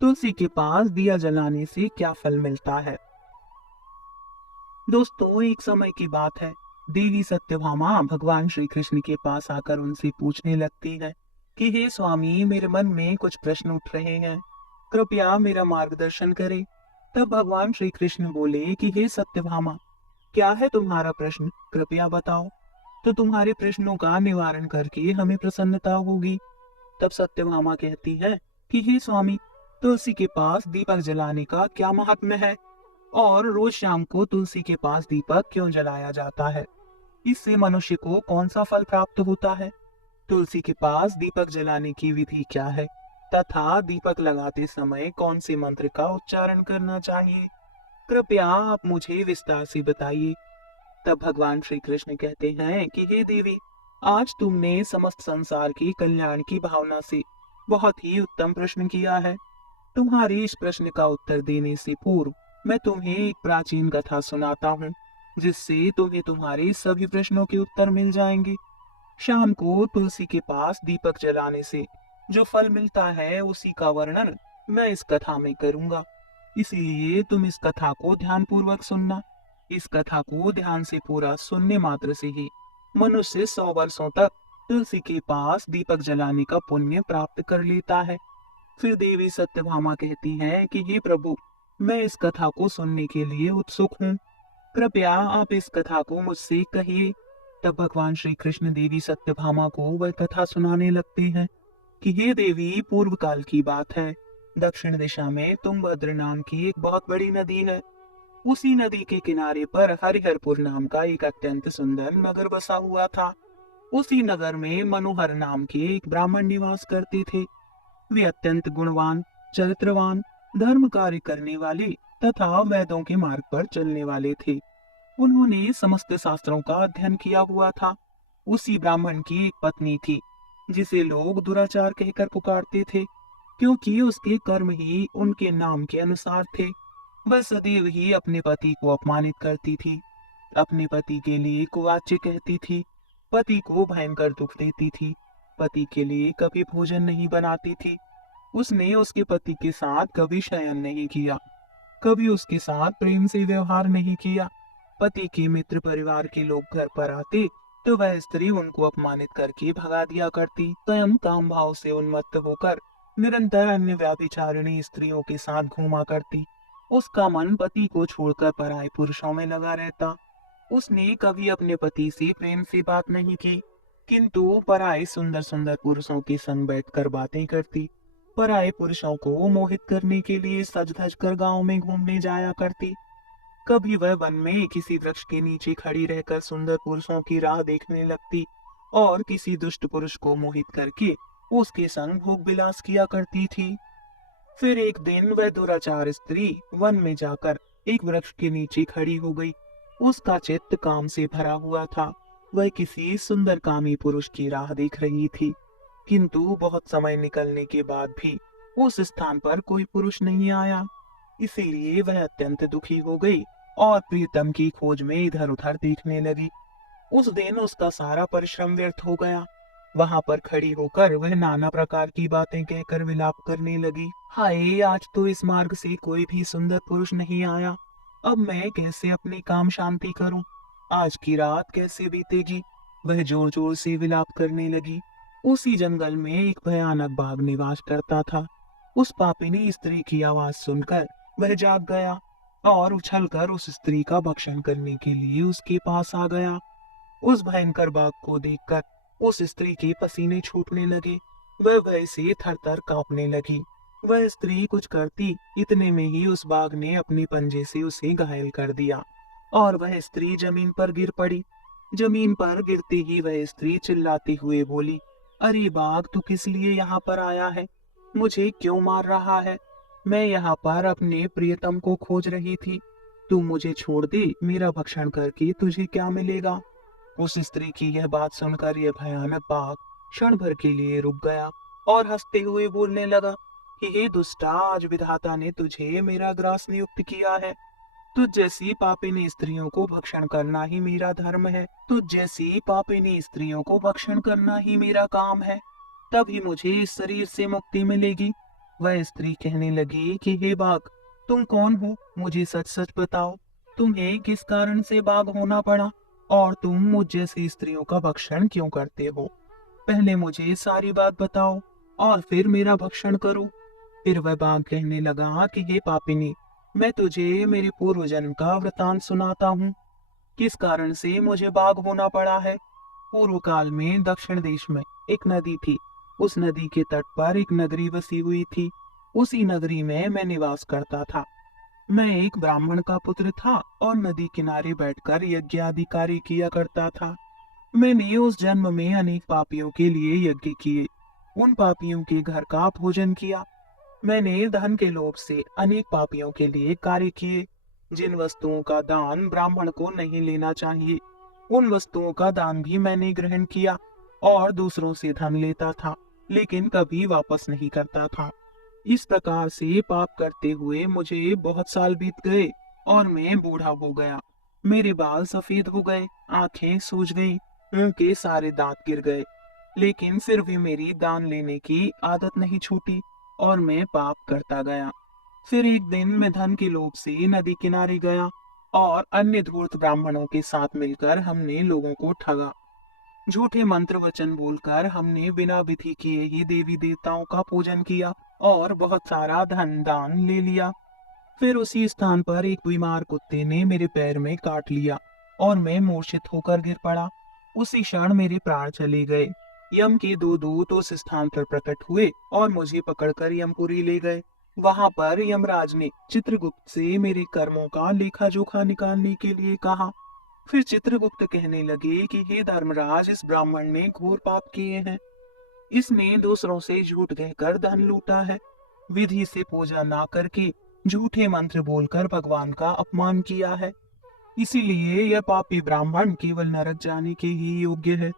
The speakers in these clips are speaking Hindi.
तुलसी के पास दिया जलाने से क्या फल मिलता है? दोस्तों, एक समय की बात है। देवी सत्यभामा भगवान श्री कृष्ण के पास आकर उनसे पूछने लगती है कि हे स्वामी, मेरे मन में कुछ प्रश्न उठ रहे हैं, कृपया मेरा मार्गदर्शन करें। तब भगवान श्री कृष्ण बोले कि हे सत्यभामा, क्या है तुम्हारा प्रश्न, कृपया बताओ, तो तुम्हारे प्रश्नों का निवारण करके हमें प्रसन्नता होगी। तब सत्यभामा कहती है कि हे स्वामी, तुलसी के पास दीपक जलाने का क्या महात्म्य है, और रोज शाम को तुलसी के पास दीपक क्यों जलाया जाता है? इससे मनुष्य को कौन सा फल प्राप्त होता है? तुलसी के पास दीपक जलाने की विधि क्या है, तथा दीपक लगाते समय कौन से मंत्र का उच्चारण करना चाहिए? कृपया आप मुझे विस्तार से बताइए। तब भगवान श्री कृष्ण कहते हैं कि हे देवी, आज तुमने समस्त संसार की कल्याण की भावना से बहुत ही उत्तम प्रश्न किया है। तुम्हारे इस प्रश्न का उत्तर देने से पूर्व मैं तुम्हें एक प्राचीन कथा सुनाता हूँ, जिससे तुम्हें तुम्हारे सभी प्रश्नों के उत्तर मिल जाएंगे। शाम को तुलसी के पास दीपक जलाने से जो फल मिलता है, उसी का वर्णन मैं इस कथा में करूंगा। इसलिए तुम इस कथा को ध्यानपूर्वक सुनना। इस कथा को ध्यान से पूरा सुनने मात्र से ही मनुष्य 100 वर्षों तक तुलसी के पास दीपक जलाने का पुण्य प्राप्त कर लेता है। फिर देवी सत्यभामा कहती है कि हे प्रभु, मैं इस कथा को सुनने के लिए उत्सुक हूँ, कृपया आप इस कथा को मुझसे कहिए। तब भगवान श्री कृष्ण देवी सत्यभामा को वह कथा सुनाने लगते हैं कि हे देवी, पूर्व काल की बात है। दक्षिण दिशा में तुंगभद्र नाम की एक बहुत बड़ी नदी है। उसी नदी के किनारे पर हरिहरपुर नाम का एक अत्यंत सुंदर नगर बसा हुआ था। उसी नगर में मनोहर नाम के एक ब्राह्मण निवास करते थे। वे अत्यंत गुणवान, चरित्रवान, धर्म कार्य करने वाले तथा वेदों के मार्ग पर चलने वाले थे। उन्होंने समस्त शास्त्रों का अध्ययन किया हुआ था। उसी ब्राह्मण की एक पत्नी थी, जिसे लोग दुराचार कहकर पुकारते थे, क्योंकि उसके कर्म ही उनके नाम के अनुसार थे। वह सदैव ही अपने पति को अपमानित करती थी, अपने पति के लिए कुवाच्य कहती थी, पति को भयंकर दुख देती थी, पति के लिए कभी भोजन नहीं बनाती थी। उसने उसके पति के साथ कभी शयन नहीं किया, कभी उसके साथ प्रेम से व्यवहार नहीं किया। पति के मित्र परिवार के लोग घर पर आते तो वह स्त्री उनको अपमानित करके भगा दिया करती। स्वयं काम भाव से उन्मत्त होकर निरंतर अन्य व्याभिचारिणी स्त्रियों के साथ घूमा करती। उसका मन पति को छोड़कर पराये पुरुषों में लगा रहता। उसने कभी अपने पति से प्रेम से बात नहीं की, किंतु पराये सुंदर सुंदर पुरुषों के संग बैठकर बातें करती। पराये पुरुषों को मोहित करने के लिए सज धज कर गाँव में घूमने जाया करती। कभी वह वन में किसी वृक्ष के नीचे खड़ी रहकर सुंदर पुरुषों की राह देखने लगती और किसी दुष्ट पुरुष को मोहित करके उसके संग भोग विलास किया करती थी। फिर एक दिन वह दुराचार स्त्री वन में जाकर एक वृक्ष के नीचे खड़ी हो गई। उसका चित्त काम से भरा हुआ था। वह किसी सुंदर कामी पुरुष की राह देख रही थी, किंतु बहुत समय निकलने के बाद भी उस स्थान पर कोई पुरुष नहीं आया। इसीलिए वह अत्यंत दुखी हो गई और प्रीतम की खोज में इधर उधर देखने लगी। उस दिन उसका सारा परिश्रम व्यर्थ हो गया। वहां पर खड़ी होकर वह नाना प्रकार की बातें कहकर विलाप करने लगी। हाय, आज तो इस मार्ग से कोई भी सुंदर पुरुष नहीं आया। अब मैं कैसे अपनी काम शांति करूं? आज की रात कैसे बीतेगी? वह जोर जोर से विलाप करने लगी। उसी जंगल में एक भयानक बाघ निवास करता था। उस पापिनी स्त्री की आवाज सुनकर वह जाग गया और उछलकर उस स्त्री का भक्षण करने के लिए उसके पास आ गया। उस भयंकर बाघ को देखकर उस स्त्री के पसीने छूटने लगे। वह भय से थर-थर कांपने लगी। वह स्त्री कुछ करती, इतने में ही उस बाघ ने अपने पंजे से उसे घायल कर दिया और वह स्त्री जमीन पर गिर पड़ी। जमीन पर गिरते ही वह स्त्री चिल्लाते हुए बोली, अरे बाघ, तू किस लिए यहाँ पर आया है? मुझे क्यों मार रहा है? मैं यहाँ पर अपने प्रियतम को खोज रही थी। तू मुझे छोड़ दे, मेरा भक्षण करके तुझे क्या मिलेगा? उस स्त्री की यह बात सुनकर यह भयानक बाघ क्षण भर के लिए रुक गया और हंसते हुए बोलने लगा कि हे दुष्टा, आज विधाता ने तुझे मेरा ग्रास नियुक्त किया है। तुझ जैसी पापिनी स्त्रियों को भक्षण करना ही मेरा धर्म है। तुझ जैसी पापिनी स्त्रियों को भक्षण करना ही मेरा काम है। तभी मुझे इस शरीर से मुक्ति मिलेगी। वह स्त्री कहने लगी कि हे बाघ, तुम कौन हो? मुझे सच सच बताओ, तुम्हें किस कारण से बाघ होना पड़ा और तुम मुझ जैसी स्त्रियों का भक्षण क्यों करते हो? पहले मुझे सारी बात बताओ और फिर मेरा भक्षण करो। फिर वह बाघ कहने लगा कि हे पापिनी, मैं तुझे मेरे पूर्व जन्म का वृतांत सुनाता हूँ। किस कारण से मुझे बाघ होना पड़ा है। पूर्व काल में दक्षिण देश में एक नदी थी। उस नदी के तट पर एक नगरी बसी हुई थी। उसी नगरी में मैं निवास करता था। मैं एक ब्राह्मण का पुत्र था और नदी किनारे बैठकर यज्ञ आदि कार्य किया करता था। मैंने उस जन्म में अनेक पापियों के लिए यज्ञ किए। उन पापियों के घर का भोजन किया। मैंने धन के लोभ से अनेक पापियों के लिए कार्य किए। जिन वस्तुओं का दान ब्राह्मण को नहीं लेना चाहिए, उन वस्तुओं का दान भी मैंने ग्रहण किया और दूसरों से धन लेता था, लेकिन कभी वापस नहीं करता था। इस प्रकार से पाप करते हुए मुझे बहुत साल बीत गए और मैं बूढ़ा हो गया। मेरे बाल सफेद हो गए, आंखें सूज गई, मुंह के सारे दांत गिर गए, लेकिन फिर भी मेरी दान लेने की आदत नहीं छूटी और मैं पाप करता गया। फिर एक दिन मैं धन के लोभ से नदी किनारे गया और अन्य धूर्त ब्राह्मणों के साथ मिलकर हमने लोगों को ठगा। झूठे मंत्र वचन बोलकर हमने बिना विधि किए ही देवी देवताओं का पूजन किया और बहुत सारा धन दान ले लिया। फिर उसी स्थान पर एक बीमार कुत्ते ने मेरे पैर में काट लिया और मैं मूर्छित होकर गिर पड़ा। उसी क्षण मेरे प्राण चले गए। यम के दो दूत उस स्थान पर प्रकट हुए और मुझे पकड़कर यमपुरी ले गए। वहां पर यमराज ने चित्रगुप्त से मेरे कर्मों का लेखा जोखा निकालने के लिए कहा। फिर चित्रगुप्त कहने लगे कि हे धर्मराज, इस ब्राह्मण ने घोर पाप किए हैं। इसने दूसरों से झूठ कहकर धन लूटा है, विधि से पूजा ना करके झूठे मंत्र बोलकर भगवान का अपमान किया है। इसीलिए यह पापी ब्राह्मण केवल नरक जाने के ही योग्य है।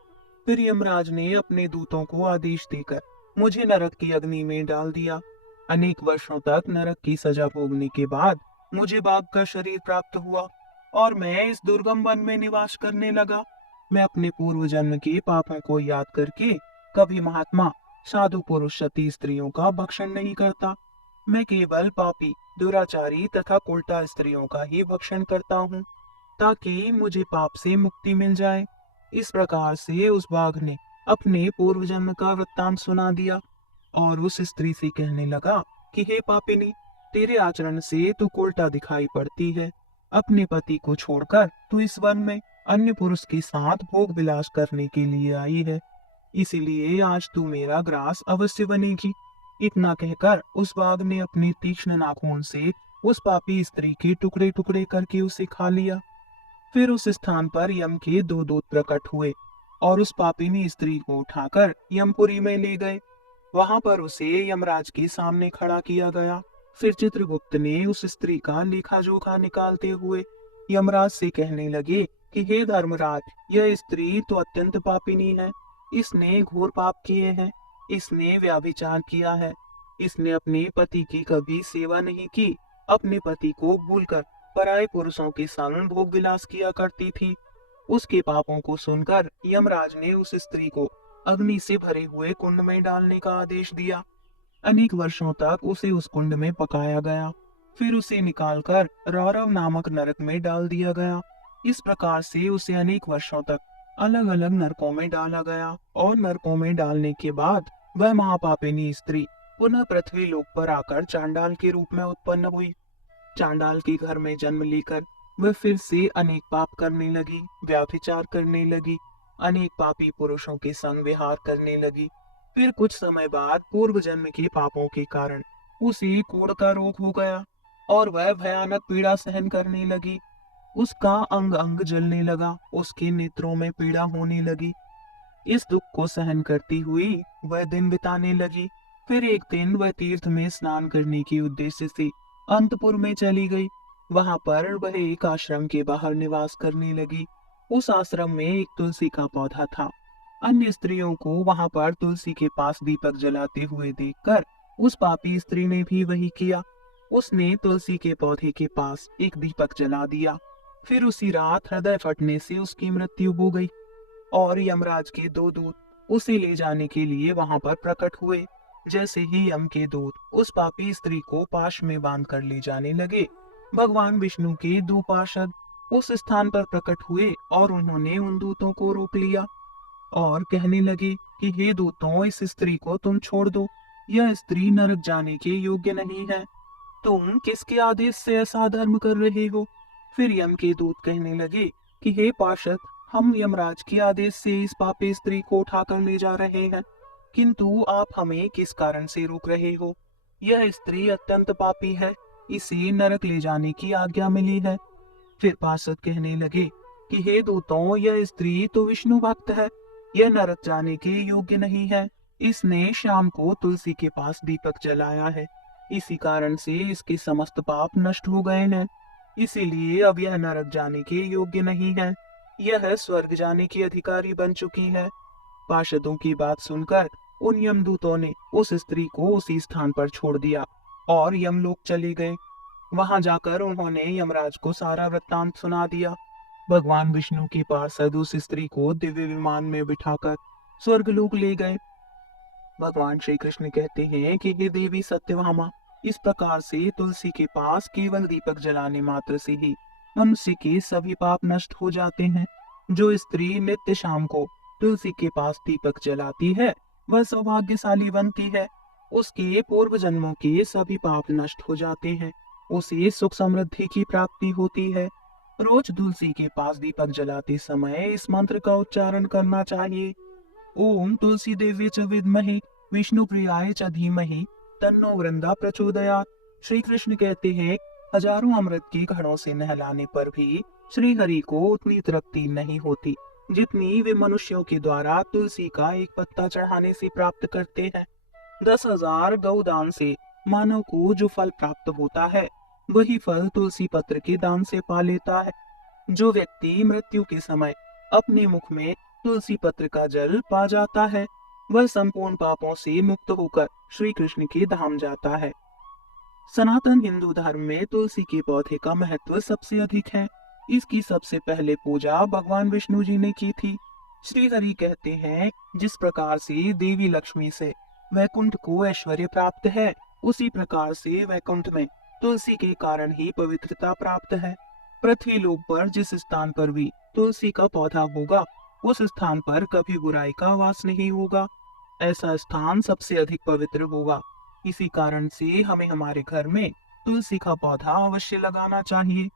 फिर यमराज ने अपने दूतों को आदेश देकर मुझे नरक की अग्नि में डाल दिया। अनेक वर्षों तक नरक की सजा भोगने के बाद मुझे बाघ का शरीर प्राप्त हुआ और मैं इस दुर्गम वन में निवास करने लगा। मैं अपने पूर्व जन्म के पापों को याद करके कभी महात्मा, साधु पुरुष, सती स्त्रियों का भक्षण नहीं करता। मैं केवल पापी, दुराचारी तथा उल्टा स्त्रियों का ही भक्षण करता हूँ, ताकि मुझे पाप से मुक्ति मिल जाए। इस प्रकार से उस बाघ ने अपने पूर्व जन्म का वृत्तांत सुना दिया और उस स्त्री से कहने लगा कि हे पापिनी, तेरे आचरण से तू उल्टा दिखाई पड़ती है। अपने पति को छोड़कर तू इस वन में अन्य पुरुष के साथ भोग विलास करने के लिए आई है। इसीलिए आज तू मेरा ग्रास अवश्य बनेगी। इतना कहकर उस बाघ ने अपनी तीक्ष्ण नाखून से उस पापी स्त्री के टुकड़े टुकड़े करके उसे खा लिया। फिर उस स्थान पर यम के दो दूत प्रकट हुए और उस पापिनी स्त्री को उठाकर यमपुरी में ले गए। वहां पर उसे यमराज के सामने खड़ा किया गया। फिर चित्रगुप्त ने उस स्त्री का लेखा जोखा निकालते हुए यमराज से कहने लगे कि हे धर्मराज, यह स्त्री तो अत्यंत पापिनी है। इसने घोर पाप किए हैं। इसने व्यभिचार किया है। इसने अपने पति की कभी सेवा नहीं की। अपने पति को भूलकर पराये पुरुषों के संग भोग विलास किया करती थी। उसके पापों को सुनकर यमराज ने उस स्त्री को अग्नि से भरे हुए कुंड में डालने का आदेश दिया। अनेक वर्षों तक उसे उस कुंड में पकाया गया। फिर उसे निकालकर रौरव नामक नरक में डाल दिया गया। इस प्रकार से उसे अनेक वर्षों तक अलग अलग नरकों में डाला गया और नरकों में डालने के बाद वह महापापिनी स्त्री पुनः पृथ्वी लोक पर आकर चांडाल के रूप में उत्पन्न हुई। चांडाल के घर में जन्म लेकर वह फिर से अनेक पाप करने लगी, व्यभिचार करने लगी, अनेक पापी पुरुषों के संग विहार करने लगी। फिर कुछ समय बाद पूर्व जन्म के पापों के कारण उसे कोढ़ का रोग हो गया और वह भयानक पीड़ा सहन करने लगी। उसका अंग अंग जलने लगा, उसके नेत्रों में पीड़ा होने लगी। इस दुख को सहन करती हुई वह दिन बिताने लगी। फिर एक दिन वह तीर्थ में स्नान करने के उद्देश्य से अंतपुर में चली गई। वहां पर वह एक आश्रम के बाहर निवास करने लगी। उस आश्रम में एक तुलसी का पौधा था। अन्य स्त्रियों को वहां पर तुलसी के पास दीपक जलाते हुए देखकर उस पापी स्त्री ने भी वही किया। उसने तुलसी के पौधे के पास एक दीपक जला दिया। फिर उसी रात हृदय फटने से उसकी मृत्यु हो गई और यमराज के दो दूत उसे ले जाने के लिए वहां पर प्रकट हुए। जैसे ही यम के दूत उस पापी स्त्री को पाश में बांध कर ले जाने लगे, भगवान विष्णु के दो पार्षद उस स्थान पर प्रकट हुए और उन्होंने उन दूतों को रोक लिया और कहने लगे कि हे दूतों, इस स्त्री को तुम छोड़ दो। यह स्त्री नरक जाने के योग्य नहीं है। तुम किसके आदेश से ऐसा धर्म कर रहे हो? फिर यम के दूत कहने लगे कि हे पार्षद, हम यमराज के आदेश से इस पापी स्त्री को उठाकर ले जा रहे हैं, किंतु आप हमें किस कारण से रोक रहे हो? यह स्त्री अत्यंत पापी है, इसे नरक ले जाने की आज्ञा मिली है। फिर पार्षद कहने लगे कि हे दूतों, यह स्त्री तो विष्णु भक्त है, यह नरक जाने के योग्य नहीं है। इसने शाम को तुलसी के पास दीपक जलाया है, इसी कारण से इसके समस्त पाप नष्ट हो गए हैं। इसीलिए अब यह नरक जाने के योग्य नहीं है, यह स्वर्ग जाने की अधिकारी बन चुकी है। पार्षदों की बात सुनकर उन यमदूतों ने उस स्त्री को उसी स्थान पर छोड़ दिया और यमलोक चले गए। वहां जाकर उन्होंने यमराज को सारा वृत्तांत सुना दिया। भगवान विष्णु के पार्षद उस स्त्री को दिव्य विमान में बिठाकर स्वर्गलोक ले गए। भगवान श्री कृष्ण कहते हैं कि हे देवी सत्यभामा, इस प्रकार से तुलसी के पास केवल दीपक जलाने मात्र से ही मनुष्य के सभी पाप नष्ट हो जाते हैं। जो स्त्री नित्य शाम को तुलसी के पास दीपक जलाती है, वह सौभाग्यशाली बनती है। उसके पूर्व जन्मों के सभी पाप नष्ट हो जाते हैं, उसे सुख समृद्धि की प्राप्ति होती है। रोज तुलसी के पास दीपक जलाते समय इस मंत्र का उच्चारण करना चाहिए। ओम तुलसी देवी च विद्महे विष्णु प्रियाय च धीमहि तन्नो वृंदा प्रचोदयात्। श्री कृष्ण कहते हैं, हजारों अमृत की घड़ों से नहलाने पर भी श्री हरि को उतनी तृप्ति नहीं होती जितनी वे मनुष्यों के द्वारा तुलसी का एक पत्ता चढ़ाने से प्राप्त करते हैं। 10,000 गौदान से मानव को जो फल प्राप्त होता है, वही फल तुलसी पत्र के दान से पा लेता है। जो व्यक्ति मृत्यु के समय अपने मुख में तुलसी पत्र का जल पा जाता है, वह संपूर्ण पापों से मुक्त होकर श्री कृष्ण के धाम जाता है। सनातन हिंदू धर्म में तुलसी के पौधे का महत्व सबसे अधिक है। इसकी सबसे पहले पूजा भगवान विष्णु जी ने की थी। श्री हरि कहते हैं, जिस प्रकार से देवी लक्ष्मी से वैकुंठ को ऐश्वर्य प्राप्त है, उसी प्रकार से वैकुंठ में तुलसी के कारण ही पवित्रता प्राप्त है। पृथ्वी लोक पर जिस स्थान पर भी तुलसी का पौधा होगा, उस स्थान पर कभी बुराई का वास नहीं होगा। ऐसा स्थान सबसे अधिक पवित्र होगा। इसी कारण से हमें हमारे घर में तुलसी का पौधा अवश्य लगाना चाहिए।